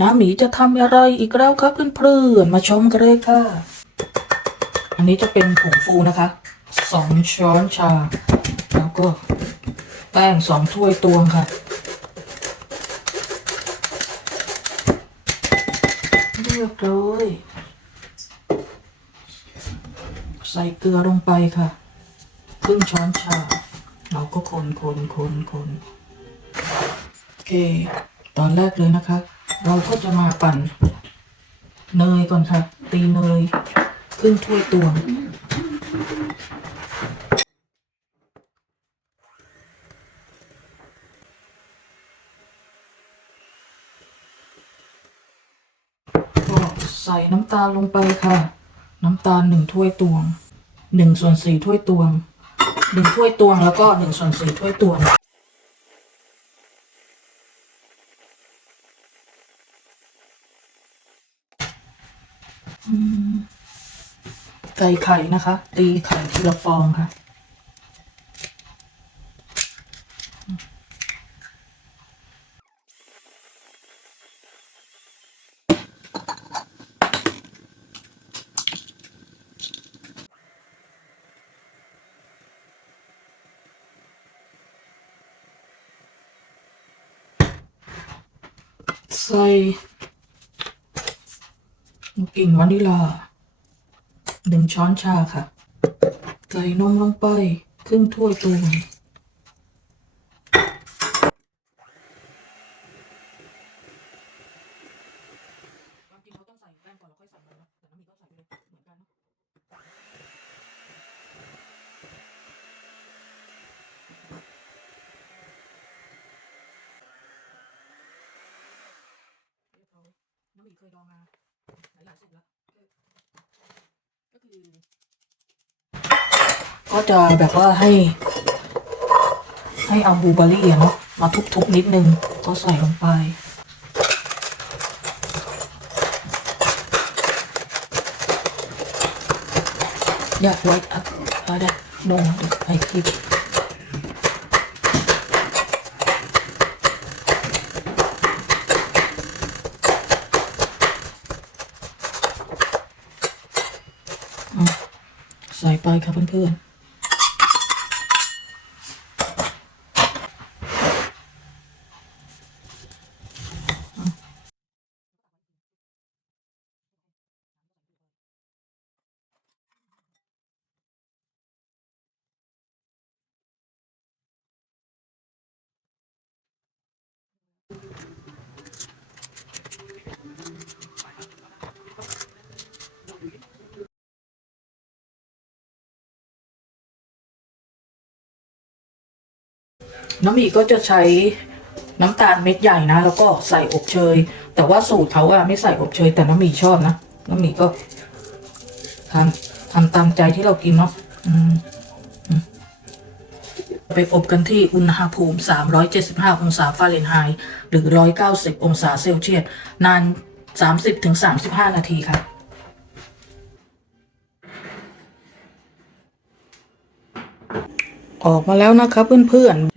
น้าหมีจะทำอะไรอีกแล้วครับเพื่อนๆมาชมกันเลยค่ะ อันนี้จะเป็นผงฟูนะคะสองช้อนชา แล้วก็แป้งสองถ้วยตวงค่ะ เรียบร้อยใส่เกลือลงไปค่ะ ครึ่งช้อนชา เราก็คนคนคนคนโอเค ตอนแรกเลยนะคะ เราก็จะมาปั่นเนยก่อนค่ะ ตีเนยครึ่งถ้วยตวงก็ใส่น้ำตาลลงไปค่ะ น้ำตาลหนึ่งถ้วยตวงหนึ่งส่วนสี่ถ้วยตวงหนึ่งถ้วยตวงแล้วก็หนึ่งส่วนสี่ถ้วยตวง ใส่ไข่นะคะ ตีไข่ทีละฟองค่ะ ใส่ กลิ่นวานิลลาหนึ่งช้อนชาค่ะ ใส่นมลงไปครึ่งถ้วยตวงความจริงเราต้องใส่แป้งก่อนแล้วค่อยใส่น้ำมีเลยเหมือนกันนะเรียบร้อยน้ำมีเคยลองมา หลายๆสูตรแล้วก็คือ ก็จะแบบว่าให้ ให้เอาบูเบอรี่เนาะมาทุบๆนิดนึง ก็ใส่ลงไปอยากไว้อะไรโน่เดี๋ยวไอคลิ ส่ไปค่ะเพื่อนๆ น้ำหมีก็จะใช้น้ำตาลเม็ดใหญ่นะ แล้วก็ใส่อบเชย แต่ว่าสูตรเขาอะไม่ใส่อบเชย แต่น้ำหมีชอบนะ น้ำหมีก็ทำทำตามใจที่เรากินเนาะไปอบกันที่อุณหภูมิ 375 องศาฟาเรนไฮต์หรือ 190 องศาเซลเซียส นาน 30-35 นาทีค่ะออกมาแล้วนะครับเพื่อนๆ